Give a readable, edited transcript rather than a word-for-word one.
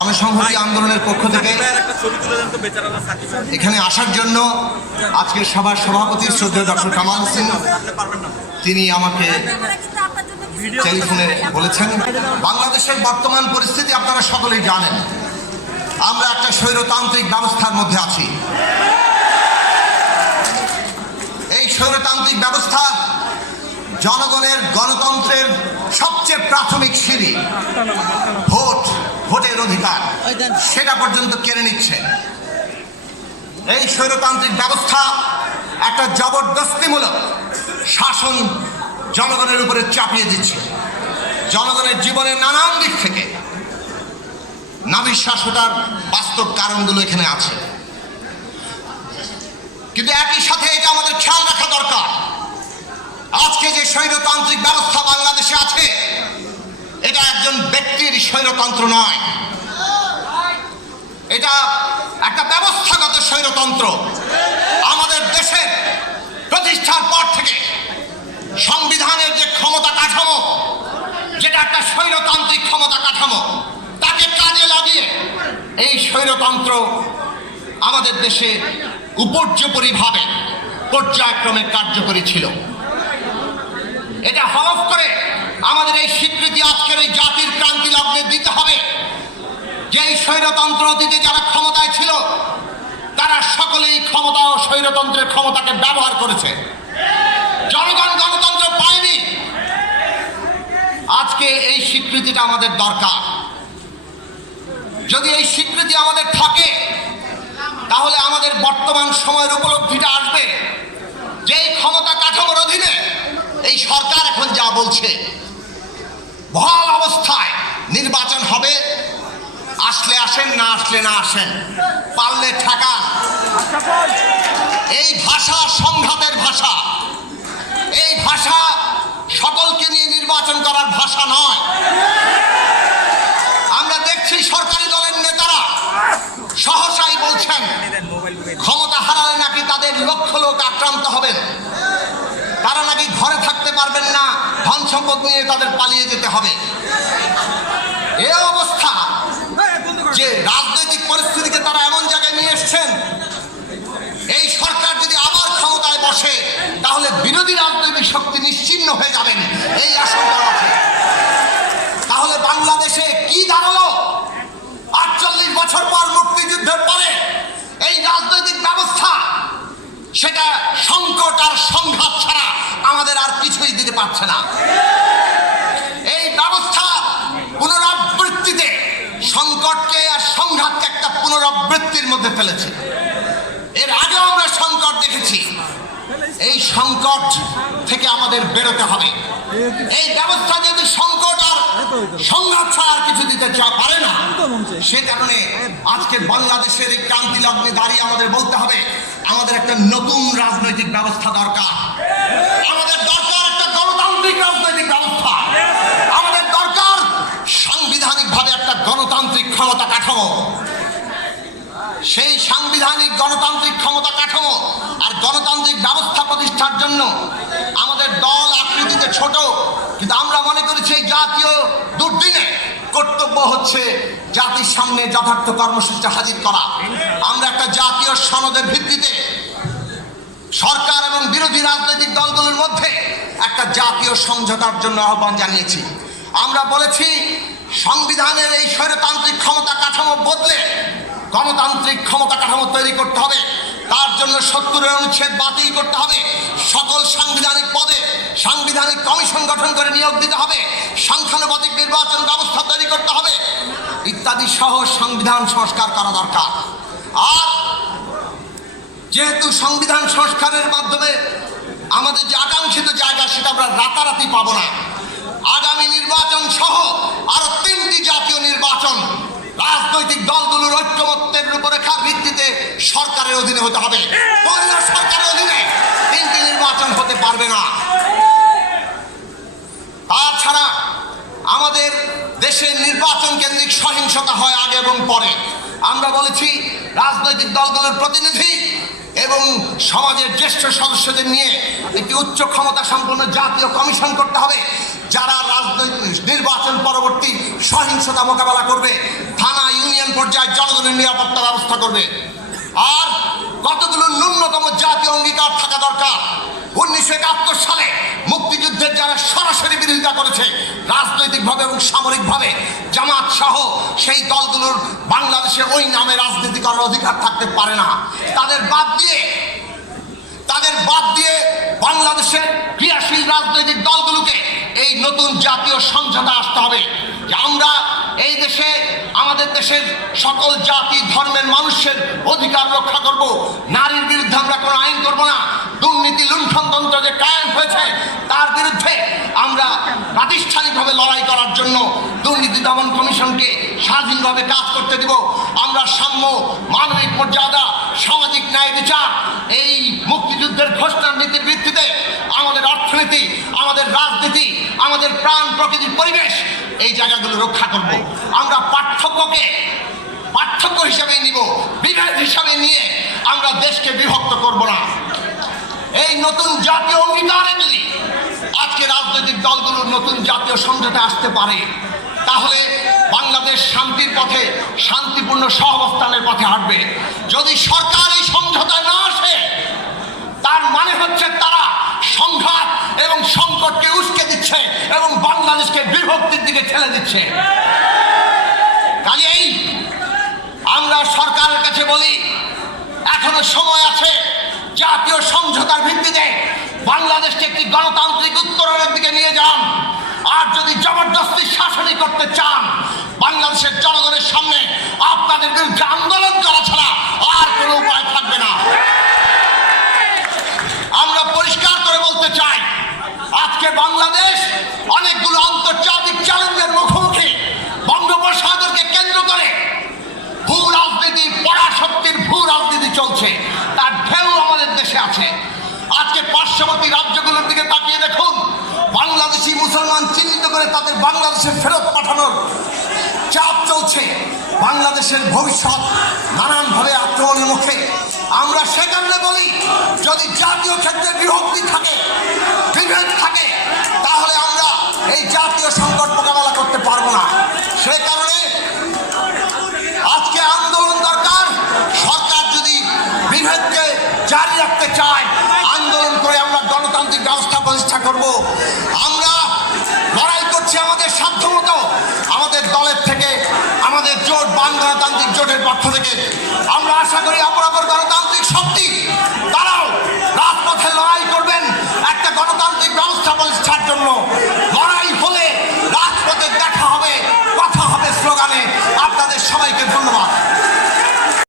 গণসংহতি আন্দোলনের পক্ষ থেকে এখানে আসার জন্য আজকের সভার সভাপতি শ্রদ্ধেয় ডক্টর কামাল হোসেন তিনি আমাকে টেলিফোনে বলেছেন, বাংলাদেশের বর্তমান পরিস্থিতি আপনারা সকলেই জানেন। আমরা একটা স্বৈরতান্ত্রিক ব্যবস্থার মধ্যে আছি। এই স্বৈরতান্ত্রিক ব্যবস্থা জনগণের গণতন্ত্রের সবচেয়ে প্রাথমিক সিঁড়ি ভোটের অধিকার, সেটা পর্যন্ত কেড়ে নিচ্ছে। এই স্বৈরতান্ত্রিক ব্যবস্থা একটা জবরদস্তিমূলক শাসন জনগণের উপরে চাপিয়ে দিচ্ছে। জনগণের জীবনের নানান দিক থেকে নাবিশ্বাস ওঠার বাস্তব কারণগুলো এখানে আছে, কিন্তু একই সাথে এটা আমাদের খেয়াল রাখা দরকার। আজকে যে স্বৈরতান্ত্রিক ব্যবস্থা বাংলাদেশে আছে, এটা একজন ব্যক্তির স্বৈরতন্ত্র নয়, এটা একটা ব্যবস্থাগত স্বৈরতন্ত্র। আমাদের দেশের প্রতিষ্ঠার পর থেকে সংবিধানের যে ক্ষমতা কাঠামো, যেটা একটা স্বৈরতান্ত্রিক ক্ষমতা কাঠামো, তাকে কাজে লাগিয়ে এই স্বৈরতন্ত্র আমাদের দেশে উপর্যুপরিভাবে পর্যায়ক্রমে কার্যকরী ছিল। এটা হলফ করে আমাদের এই স্বীকৃতি আজকের এই জাতির ক্রান্তি লগ্নে দিতে হবে যে এই স্বৈরতন্ত্র অতীতে যারা ক্ষমতায় ছিল তারা সকলেই ক্ষমতা ও স্বৈরতন্ত্রের ক্ষমতাকে ব্যবহার করেছে। জনগণ গণতন্ত্র পায়নি। আজকে এই স্বীকৃতিটা আমাদের দরকার। যদি এই স্বীকৃতি আমাদের থাকে, তাহলে আমাদের বর্তমান সময়ের উপলব্ধিটা আসবে যে এই ক্ষমতা কাঠামোর অধীনে এই সরকার এখন যা বলছে, বহাল অবস্থায় নির্বাচন হবে, আসলে আসেন, না আসলে না আসেন, পারলে ঠেকান। এই ভাষা সংঘাতের ভাষা, এই ভাষা সকলকে নিয়ে নির্বাচন করার ভাষা নয়। আমরা দেখছি সরকারি দলের নেতারা সহসাই বলছেন ক্ষমতা হারালে নাকি তাদের লক্ষ লোক আক্রান্ত হবেন, তারা নাকি ঘরে থাকতে পারবেন না, ধন সম্পদ নিয়ে তাদের পালিয়ে যেতে হবে। এ অবস্থা যে রাজনৈতিক পরিস্থিতিকে তারা এমন জায়গায় নিয়ে এসছেন, এই সরকার যদি আবার ক্ষমতায় বসে তাহলে বিরোধী রাজনৈতিক শক্তি নিশ্চিহ্ন হয়ে যাবেন, এই আশঙ্কা আছে। তাহলে বাংলাদেশে কি দাঁড়ালো? ৪৮ বছর পর মুক্তিযুদ্ধের পরে এই রাজনৈতিক ব্যবস্থা, সেটা সংকট আর সংঘাত ছাড়া আমাদের আর কিছুই দিতে পারছে না। এই ব্যবস্থা পুনরাবৃত্তিতে সংকটকে আর সংঘাতকে একটা পুনরাবৃত্তির মধ্যে ফেলেছে। এর আগেও আমরা সংকট দেখেছি। এই সংকট থেকে আমাদের বেরোতে হবে। এই ব্যবস্থা যদি সংকট আর সংঘাত ছাড়া আর কিছু দিতে পারে না, সে কারণে আজকে বাংলাদেশের এই ক্রান্তি লগ্নে দাঁড়িয়ে আমাদের বলতে হবে, আমাদের একটা নতুন রাজনৈতিক ব্যবস্থা দরকার। আমাদের দরকার একটা গণতান্ত্রিক রাজনৈতিক ব্যবস্থা। আমাদের দরকার সাংবিধানিকভাবে একটা গণতান্ত্রিক ক্ষমতা কাঠামো। সেই সাংবিধানিক গণতান্ত্রিক ক্ষমতা কাঠামো আর গণতান্ত্রিক ব্যবস্থা প্রতিষ্ঠার জন্য আমাদের দল আকৃতিতে ছোট, কিন্তু আমরা মনে করেছি এই জাতীয় দুর্দিনে কর্তব্য হচ্ছে জাতির সামনে যথার্থ কর্মসূচি হাজির করা। আমরা একটা জাতীয় সনদের ভিত্তিতে সরকার এবং বিরোধী রাজনৈতিক দলগুলোর মধ্যে একটা জাতীয় সমঝোতার জন্য আহ্বান জানিয়েছি। আমরা বলেছি সংবিধানের এই স্বৈরতান্ত্রিক ক্ষমতা কাঠামো বদলে গণতান্ত্রিক ক্ষমতা কাঠামো তৈরি করতে হবে। তার জন্য ৭০ অনুচ্ছেদ বাতিল করতে হবে। সকল সাংবিধানিক পদে সাংবিধানিক কমিশন গঠন করে নিয়োগ দিতে হবে। সংখ্যানুপাতিক নির্বাচন ব্যবস্থা তৈরি করতে হবে ইত্যাদি সহ সংবিধান সংস্কার করা দরকার। আর যেহেতু সংবিধান সংস্কারের মাধ্যমে আমাদের যে আকাঙ্ক্ষিত জায়গা, সেটা আমরা রাতারাতি পাবো না। আগামী নির্বাচন সহ আরো ৩টি জাতীয় নির্বাচন রাজনৈতিক দলগুলোর ঐক্যমত্যের রূপরেখার ভিত্তিতে সরকারের অধীনে হতে হবে। সরকারের অধীনে 3টি নির্বাচন হতে পারবে না। তাছাড়া আমাদের দেশের নির্বাচন কেন্দ্রিক সহিংসতা হয় আগে এবং পরে। আমরা বলেছি রাজনৈতিক দলগুলোর প্রতিনিধি এবং সমাজের জ্যেষ্ঠ সদস্যদের নিয়ে একটি উচ্চ ক্ষমতা সম্পন্ন জাতীয় কমিশন করতে হবে, যারা রাজনৈতিক নির্বাচন পরবর্তী সহিংসতা মোকাবেলা করবে। থানা, ইউনিয়ন পর্যায়ে জনগণের নিরাপত্তা ব্যবস্থা করবে। আর কতগুলো ন্যূনতম জাতীয় অঙ্গীকার থাকা দরকার। 1971 সালে মুক্তিযুদ্ধের যারা সরাসরি বিরোধিতা করেছে রাজনৈতিকভাবে এবং সামরিকভাবে, জামাত সহ সেই দলগুলোর বাংলাদেশে ওই নামে রাজনীতি করার অধিকার থাকতে পারে না। তাদের বাদ দিয়ে বাংলাদেশের ক্রিয়াশীল রাজনৈতিক দলগুলোকে এই নতুন জাতীয় সমঝোতা আসতে হবে যে আমরা এই দেশে আমাদের দেশের সকল জাতি ধর্মের মানুষের অধিকার রক্ষা করব। নারীর বিরুদ্ধে আমরা কোনো আইন করব না। দুর্নীতি লুণ্ঠনতন্ত্র যে কায়েম হয়েছে তার বিরুদ্ধে আমরা প্রাতিষ্ঠানিকভাবে লড়াই করার জন্য দুর্নীতি দমন কমিশনকে স্বাধীনভাবে কাজ করতে দিব। আমরা সাম্য, মানবিক মর্যাদা, সামাজিক ন্যায় বিচার, এই মুক্তিযুদ্ধের ঘোষণার নীতির ভিত্তিতে আমাদের অর্থনীতি, আমাদের রাজনীতি, আমাদের প্রাণ প্রকৃতির পরিবেশ, এই জায়গাগুলো রক্ষা করব। আমরা পার্থক্য হিসাবে নিব, বিভেদ হিসাবে নিয়ে আমরা দেশকে বিভক্ত করব না। এই নতুন জাতীয় অঙ্গীকারে যদি আজকে রাজনৈতিক দলগুলোর নতুন জাতীয় সমঝোতা আসতে পারে তাহলে বাংলাদেশ শান্তির পথে, শান্তিপূর্ণ সহাবস্থানের পথে হাঁটবে। যদি সরকার এই সমঝোতায় না আসে তার মানে হচ্ছে তারা সংঘাত এবং সংকটকে উস্কে দিচ্ছে এবং বাংলাদেশকে বিভক্তির দিকে ঠেলে দিচ্ছে। কাজেই আমরা সরকারের কাছে বলি, এখনো সময় আছে। জাতীয় সমঝোতার ভিত্তিতে বাংলাদেশকে একটি গণতান্ত্রিক উত্তরণের দিকে নিয়ে যান। আর যদি জবরদস্তি শাসনই করতে চান, বাংলাদেশের জনগণের সামনে আপনাদের বিরুদ্ধে আন্দোলন করা ছাড়া আর কোনো উপায় থাকবে না। আমরা পরিষ্কার করে বলতে চাই, আজকে বাংলাদেশ অনেকগুলো আন্তর্জাতিক চ্যালেঞ্জের মুখোমুখি। বঙ্গোপসাগরকে কেন্দ্র করে ভূ রাজনীতি, পরাশক্তির ভূ রাজনীতি চলছে, তার ঢেউ আমাদের দেশে আছে। আজকে পার্শ্ববর্তী রাজ্যগুলোর দিকে তাকিয়ে দেখুন, বাংলাদেশি মুসলমান চিহ্নিত করে তাদের বাংলাদেশে ফেরত পাঠানোর চাপ চলছে। বাংলাদেশের ভবিষ্যৎ নানানভাবে আক্রমণের মুখে। আমরা সে কারণে বলি, যদি জাতীয় ক্ষেত্রে বিভক্তি থাকে, বিভেদ থাকে, তাহলে আমরা এই জাতীয় সংকট মোকাবেলা করতে পারবো না। সে কারণে আজকে আন্দোলন দরকার। সরকার যদি বিভেদকে জারি রাখতে চায়, আন্দোলন করে আমরা গণতান্ত্রিক ব্যবস্থা প্রতিষ্ঠা করব। আমরা লড়াই করছি আমাদের সাধ্যমতো। আমাদের দলের থেকে, আমাদের জোট, বাম গণতান্ত্রিক জোটের পক্ষ থেকে আমরা আশা করি অপরাপর গণতান্ত্রিক শক্তি